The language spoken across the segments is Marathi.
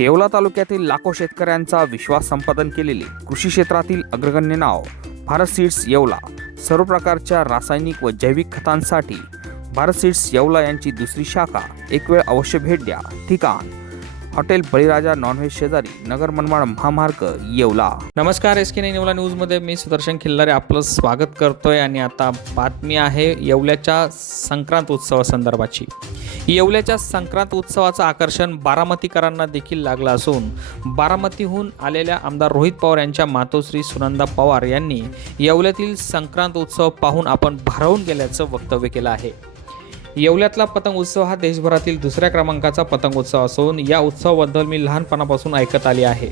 येवला तालुक्यातील लाखो शेतकऱ्यांचा विश्वास संपादन केलेले कृषी क्षेत्रातील अग्रगण्य नाव भारत सीड्स येवला. सर्व प्रकारच्या रासायनिक व जैविक खतांसाठी भारत सीड्स येवला यांची दुसरी शाखा. एक वेळ अवश्य भेट द्या. ठिकाण. हॉटेल बळीराजा नॉनव्हेज शेजारी नगर मनमाड महामार्ग येवला. नमस्कार एस के न्यूला न्यूजमध्ये मी सुदर्शन खिल्लारे आपलं स्वागत करतोय आणि आता बातमी आहे येवल्याच्या संक्रांत उत्सवासंदर्भाची. येवल्याच्या संक्रांत उत्सवाचं आकर्षण बारामतीकरांना देखील लागलं असून बारामतीहून आलेल्या आमदार रोहित पवार यांच्या मातोश्री सुनंदा पवार यांनी येवल्यातील संक्रांत उत्सव पाहून आपण भारावून गेल्याचं वक्तव्य केलं आहे. येवल्यातला पतंग उत्सव हा देशभरातील दुसऱ्या क्रमांकाचा पतंग उत्सव असून या उत्सवाबद्दल मी लहानपणापासून ऐकत आले आहे.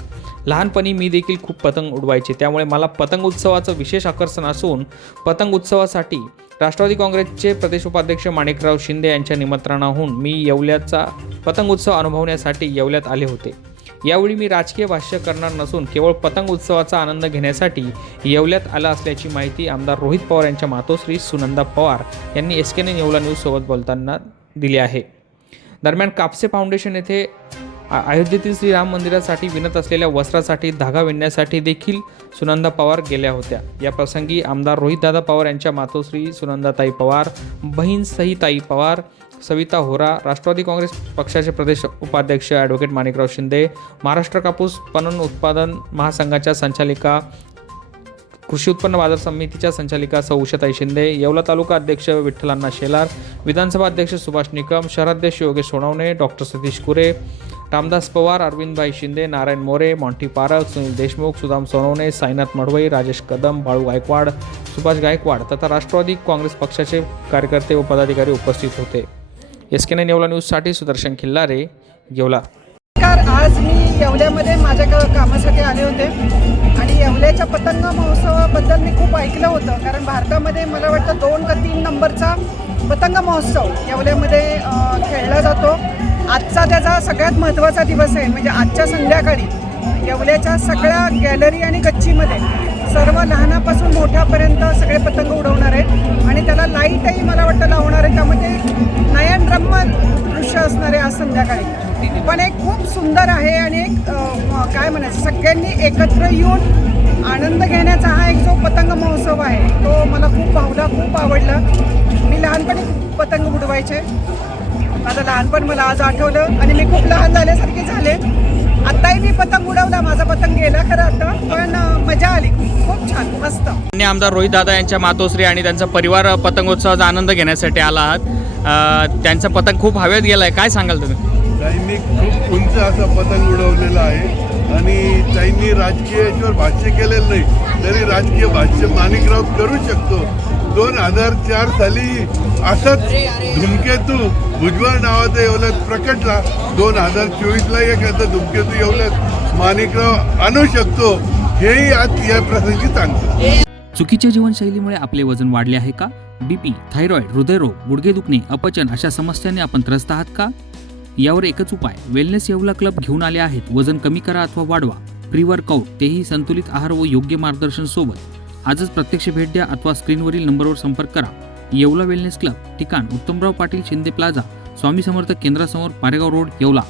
लहानपणी मी देखील खूप पतंग उडवायचे. त्यामुळे मला पतंग उत्सवाचं विशेष आकर्षण असून पतंग उत्सवासाठी राष्ट्रवादी काँग्रेसचे प्रदेश उपाध्यक्ष माणिकराव शिंदे यांच्या निमंत्रणाहून मी येवल्याचा पतंग उत्सव अनुभवण्यासाठी येवल्यात आले होते. यावेळी मी राजकीय भाष्य करणार नसून केवळ पतंग उत्सवाचा आनंद घेण्यासाठी येवल्यात आला असल्याची माहिती आमदार रोहित पवार यांच्या मातोश्री सुनंदा पवार यांनी एस के येवला न्यूजसोबत बोलताना दिली आहे. दरम्यान कापसे फाउंडेशन येथे अयोध्येतील श्रीराम मंदिरासाठी विणत असलेल्या वस्त्रासाठी धागा विणण्यासाठी देखील सुनंदा पवार गेल्या होत्या. या प्रसंगी आमदार रोहितदादा पवार यांच्या मातोश्री सुनंदाताई पवार बहीण सईताई पवार सविता होरा राष्ट्रवादी काँग्रेस पक्षाचे प्रदेश उपाध्यक्ष ॲडव्होकेट माणिकराव शिंदे महाराष्ट्र कापूस पणन उत्पादन महासंघाच्या संचालिका कृषी उत्पन्न बाजार समितीच्या संचालिका सौ उषाताई शिंदे येवला तालुका अध्यक्ष विठ्ठलांना शेलार विधानसभा अध्यक्ष सुभाष निकम शहराध्यक्ष योगेश सोनवणे डॉक्टर सतीश कुरे रामदास पवार अरविंदभाई शिंदे नारायण मोरे मॉन्टी पारख सुनील देशमुख सुदाम सोनवणे साईनाथ मडवई राजेश कदम बाळू गायकवाड सुभाष गायकवाड तथा राष्ट्रवादी काँग्रेस पक्षाचे कार्यकर्ते व पदाधिकारी उपस्थित होते. एस के नाईन येवला न्यूजसाठी सुदर्शन खिल्लारे येवला. आज मी येवल्यामध्ये माझ्या कामासाठी आले होते आणि येवल्याच्या पतंग महोत्सवाबद्दल मी खूप ऐकलं होतं कारण भारतामध्ये मला वाटतं दोन का तीन नंबरचा पतंग महोत्सव येवल्यामध्ये खेळला जातो. आजचा त्याचा सगळ्यात महत्त्वाचा दिवस आहे म्हणजे आजच्या संध्याकाळी म्हणजे येवल्याच्या सगळ्या गॅलरी आणि गच्चीमध्ये सर्व लहानापासून मोठ्यापर्यंत सगळे पतंग उडवणार आहेत. आणि त्याला लाईटही मला वाटतं लावणार आहे त्यामध्ये नयनरम्य दृश्य असणार आहे आज संध्याकाळी. पण एक खूप सुंदर आहे आणि एक काय म्हणायचं सगळ्यांनी एकत्र येऊन आनंद घेण्याचा हा एक जो पतंग महोत्सव आहे तो मला खूप भावला खूप आवडला. मी लहानपणी खूप पतंग उडवायचे. माझं लहानपण मला आज आठवलं आणि मी खूप लहान झाल्यासारखे झाले. आत्ताही मी पतंग उडवला माझा पतंग गेला खरं आता. पण मजा आली. खूप छान मस्त. आमदार रोहित दादा यांच्या मातोश्री आणि त्यांचा परिवार पतंगोत्सवाचा आनंद घेण्यासाठी आला आहात. अ, त्यांचं पतंग खूप हवेत गेलाय. काय सांगाल तुम्ही? त्यांनी खूप उंच असं पतंग उडवलेलं आहे. आणि त्यांनी राजकीय याच्यावर भाष्य केलेलं नाही. तरी राजकीय भाष्य माणिकराव करू शकतो. दोन हजार चार साली असंच धुमकेतू भुजबळ नावाचा येवल्यात प्रकटला. दोन हजार चोवीसला एक आता धुमकेतू येवल्यात माणिकराव आणू शकतो. हेही आज या प्रसंगी सांगतो चुकीच्या जीवनशैलीमुळे आपले वजन वाढले आहे का? बीपी थायरॉइड हृदयरोग गुडघे दुखणे अपचन अशा समस्यांनी आपण त्रस्त आहात का? यावर एकच उपाय वेलनेस येवला क्लब घेऊन आले आहेत. वजन कमी करा अथवा वाढवा. प्री वर्कआउट तेही संतुलित आहार व योग्य मार्गदर्शन सोबत. आजच प्रत्यक्ष भेट द्या अथवा स्क्रीनवरील नंबरवर संपर्क करा. येवला वेलनेस क्लब ठिकाण उत्तमराव पाटील शिंदे प्लाझा स्वामी समर्थ केंद्रासमोर पारेगाव रोड येवला.